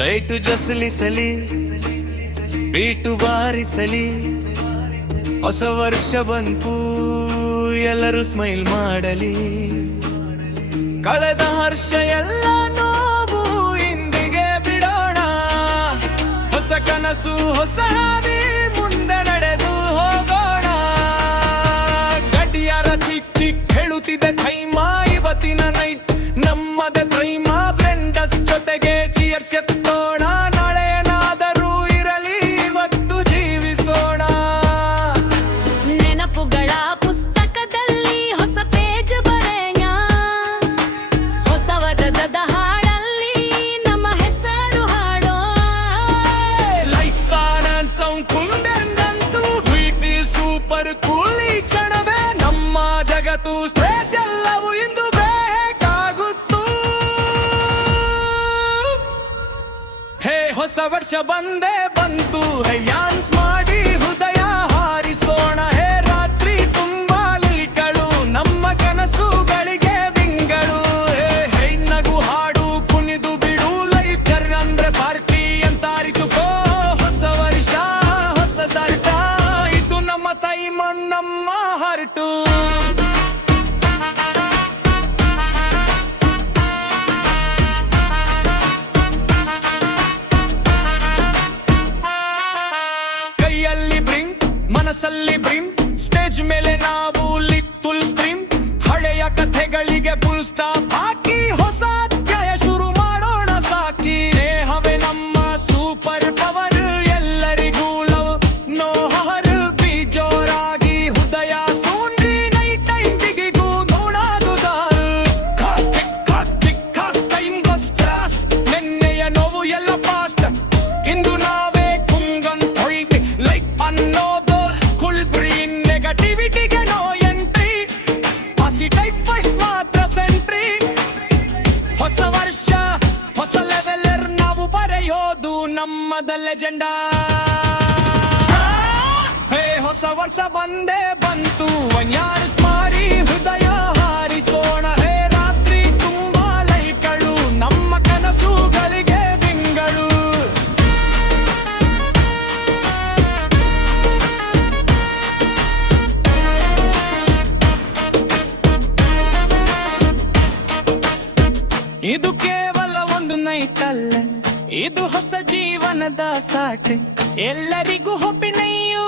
Light ಜಸಲಿಸಲಿ, beat ಬಾರಿಸಲಿ, ಹೊಸ ವರ್ಷ ಬಂತು ಎಲ್ಲರೂ ಸ್ಮೈಲ್ ಮಾಡಲಿ. ಕಳೆದ ಹರ್ಷ ಎಲ್ಲ ನೋವು ಇಂದಿಗೆ ಬಿಡೋಣ, ಹೊಸ ಕನಸು ಹೊಸ ಹಾದಿ ಮುಂದೆ ನಡೆದು ಹೋಗೋಣ. ಗಡಿಯಾರ ಚಿಕ್ ಚಿಕ್ ಹೇಳುತ್ತಿದೆ ಟೈಮ, ಇವತ್ತಿನ ನೈಟ್ ನಮ್ಮದೇ ಪ್ರೇಮ. ಫ್ರೆಂಡಸ್ ಜೊತೆಗೆ ಚಿಯರ್ಸ್ ಎತ್ತೋಣ, ನಾಳೆ ಏನಾದರೂ ಇರಲಿ ಇವತ್ತು ಜೀವಿಸೋಣ. ನೆನಪುಗಳ ಪುಸ್ತಕದಲ್ಲಿ ಹೊಸ ಪೇಜ್ ಬರೆಯ, ಹೊಸ ವರದ ಹಾಡಲ್ಲಿ ನಮ್ಮ ಹೆಸರು ಹಾಡೋ. Lights on and sound full dance, we feel super cool. ಈ ಕ್ಷಣವೇ ನಮ್ಮ ಜಗತ್ತು, ಸ್ಟ್ರೆಸ್ ಎಲ್ಲವೂ ಇಂದು ಬೇಕಾಗುತ್ತು. ಹೇ ಹೊಸ ವರ್ಷ ಬಂದೇ ಬಂತು, ಡ್ಯಾನ್ಸ್ ಮಾಡಿ ಹೃದಯ ಹಾರಿಸೋಣ. ಹೇ ರಾತ್ರಿ ತುಂಬಾ ಲೈಟ್ಗಳು, ನಮ್ಮ ಕನಸುಗಳಿಗೆ ವಿಂಗಳು. ಹೇ ನಗು ಹಾಡು ಕುಣಿದು ಬಿಡು, ಲೈಫ್ ಅಂದ್ರೆ ಪಾರ್ಟಿ ಅಂತ ಅರಿತುಕೋ. ಹೊಸ ವರ್ಷ ಹೊಸ ಸರ್ಟ, ಇದು ನಮ್ಮ ಟೈಮ್ ನಮ್ಮ ಹಾರ್ಟು. ಕೈಯಲ್ಲಿ ಬ್ರಿಂಗ್, ಮನಸ್ಸಲ್ಲಿ ಬ್ರಿಮ್, ಸ್ಟೇಜ್ ಮೇಲೆ ನಾವು ಲಿತ್ತುಲ್ ಸ್ಟ್ರೀಮ್. ಹಳೆಯ ಕಥೆಗಳಿಗೆ ಫುಲ್ ಸ್ಟಾಪ್ ಹಾಕಿ ಹೊಸ ಅಧ್ಯಾಯ ಶುರು ಮಾಡೋಣ ಸಾಕಿ. ಸ್ನೇಹವೇ ನಮ್ಮ ಸೂಪರ್ ಪವರ್, ಎಲ್ಲರಿಗೂ ಲವ್ ನೋ ಹರ್. ಬಿ ಜೋರಾಗಿ ಹೃದಯ ಸೂನ್ರಿ, ನೈಟ್ ಟೈಮ್ ಬಿಗಿಗೂ ನೋಡಾದುದಾರು. ಟೈಮ್ ಗೋಸ್ ಫಾಸ್ಟ್, ನೆನ್ನೆಯ ನೋವು ಎಲ್ಲ ಪಾಸ್ಟ್. ಇಂದು ನಾವೇ ಕುಂಗನ್ ಹೊಯ್ವಿ, ಲೈಕ್ ಅನ್ನೋದು ಕುಲ್ ಬ್ರೀನ್. ನೆಗಟಿವಿಟಿಗೆ ನೋ ಎಂಟ್ರಿ, ಪಾಸಿಟಿವ್ ವೈಬ್ ಮಾತ್ರ ಸೆಂಟ್ರಿ. ಹೊಸ ವರ್ಷ ಹೊಸ ಲೆವೆಲ್ಲರ್, ನಾವು ಬರೆಯೋದು ನಮ್ಮದ ಲೆಜೆಂಡ. ಹೇ ಹೊಸ ವರ್ಷ ಬಂದೇ ಬಂತು, ವನ್ಯಾರ್ಸ್ ಮಾರಿ ಹೃದಯ ಹಾರಿಸೋಣ. ಹೇ ರಾತ್ರಿ ತುಂಬಾ ಲೈಟ್ಗಳು, ನಮ್ಮ ಕನಸುಗಳಿಗೆ ವಿಂಗಳು. ಇದು ಕೇವಲ ಒಂದು ನೈಟ್ ಅಲ್ಲ, ಇದು ಹೊಸ ಜೀವನದ ಸಾಟೆ. ಎಲ್ಲರಿಗೂ ಹೊಪ್ಪಿ ನೈಯು